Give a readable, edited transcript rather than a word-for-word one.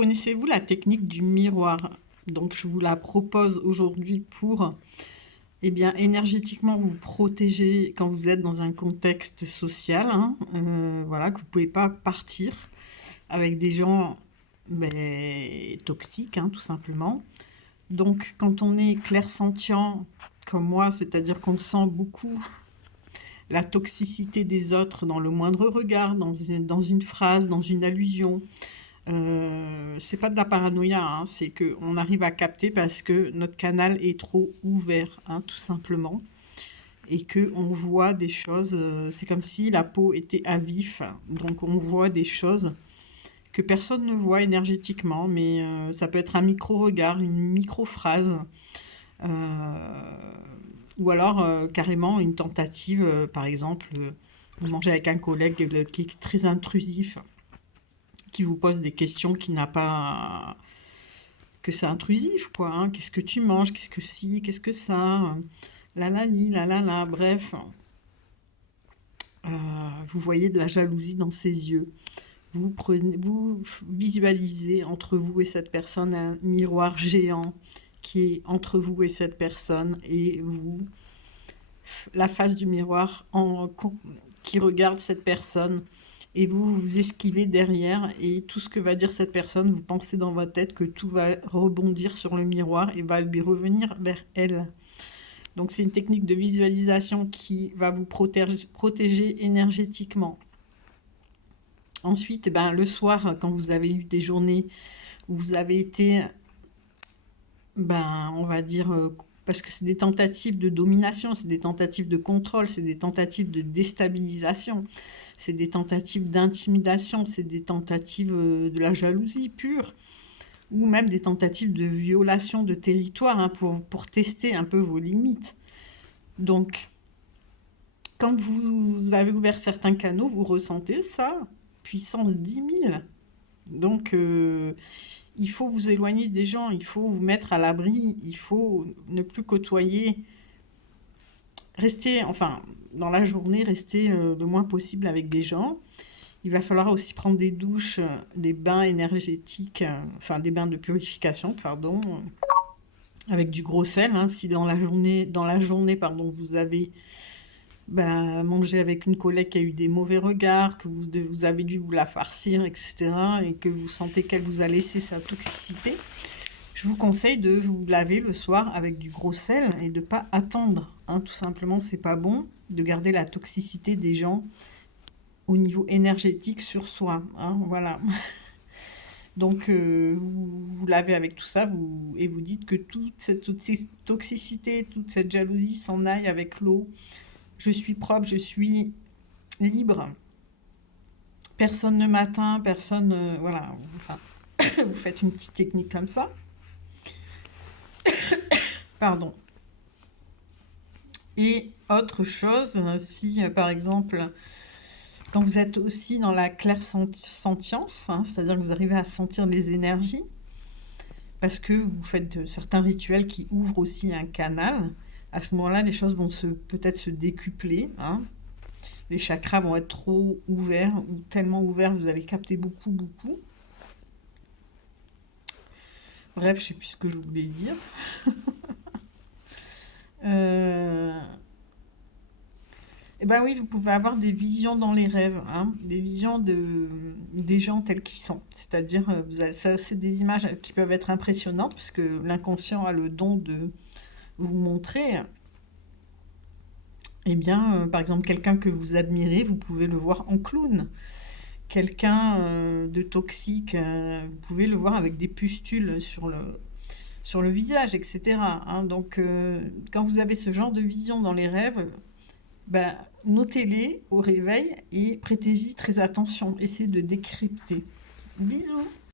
Connaissez-vous la technique du miroir? Donc, je vous la propose aujourd'hui pour, énergétiquement vous protéger quand vous êtes dans un contexte social, hein, voilà, que vous ne pouvez pas partir avec des gens toxiques, hein, tout simplement. Donc, quand on est clairsentient comme moi, c'est-à-dire qu'on sent beaucoup la toxicité des autres dans le moindre regard, dans une phrase, dans une allusion, c'est pas de la paranoïa, hein, c'est qu'on arrive à capter parce que notre canal est trop ouvert, hein, tout simplement. Et qu'on voit des choses, c'est comme si la peau était à vif, donc on voit des choses que personne ne voit énergétiquement, mais ça peut être un micro-regard, une micro-phrase, ou alors carrément une tentative, par exemple, vous mangez avec un collègue qui est très intrusif, qui vous pose des questions qui n'a pas... que c'est intrusif, quoi, hein. Qu'est-ce que tu manges? Qu'est-ce que si? Qu'est-ce que ça? La la li, la la la, bref. Vous voyez de la jalousie dans ses yeux. Vous visualisez entre vous et cette personne un miroir géant qui est entre vous et cette personne, et vous, la face du miroir qui regarde cette personne, et vous esquivez derrière, et tout ce que va dire cette personne, vous pensez dans votre tête que tout va rebondir sur le miroir et va lui revenir vers elle. Donc c'est une technique de visualisation qui va vous protéger énergétiquement. Ensuite, le soir, quand vous avez eu des journées où vous avez été, on va dire, parce que c'est des tentatives de domination, c'est des tentatives de contrôle, c'est des tentatives de déstabilisation, c'est des tentatives d'intimidation, c'est des tentatives de la jalousie pure, ou même des tentatives de violation de territoire, hein, pour tester un peu vos limites. Donc, quand vous avez ouvert certains canaux, vous ressentez ça, puissance 10 000. Donc, il faut vous éloigner des gens, il faut vous mettre à l'abri, il faut ne plus côtoyer. Rester, dans la journée, rester le moins possible avec des gens. Il va falloir aussi prendre des douches, des bains énergétiques, des bains de purification, pardon, avec du gros sel, hein. Si dans la journée, vous avez mangé avec une collègue qui a eu des mauvais regards, que vous avez dû vous la farcir, etc., et que vous sentez qu'elle vous a laissé sa toxicité, je vous conseille de vous laver le soir avec du gros sel et de ne pas attendre, hein. Tout simplement, c'est pas bon de garder la toxicité des gens au niveau énergétique sur soi, hein, voilà. Donc, vous lavez avec tout ça, et vous dites que toute cette toxicité, toute cette jalousie s'en aille avec l'eau. Je suis propre, je suis libre. Personne ne m'atteint, personne... voilà, vous faites une petite technique comme ça. Pardon. Et autre chose, si par exemple, quand vous êtes aussi dans la clairsentience, hein, c'est-à-dire que vous arrivez à sentir les énergies, parce que vous faites certains rituels qui ouvrent aussi un canal, à ce moment-là, les choses vont peut-être se décupler, hein. Les chakras vont être trop ouverts, ou tellement ouverts, vous allez capter beaucoup, beaucoup. Bref, je ne sais plus ce que je voulais dire. Oui, vous pouvez avoir des visions dans les rêves, hein, des visions des gens tels qu'ils sont. C'est-à-dire, c'est des images qui peuvent être impressionnantes, parce que l'inconscient a le don de vous montrer. Par exemple, quelqu'un que vous admirez, vous pouvez le voir en clown. Quelqu'un de toxique, vous pouvez le voir avec des pustules sur le visage, etc., hein. Donc, quand vous avez ce genre de vision dans les rêves, notez-les au réveil et prêtez-y très attention. Essayez de décrypter. Bisous!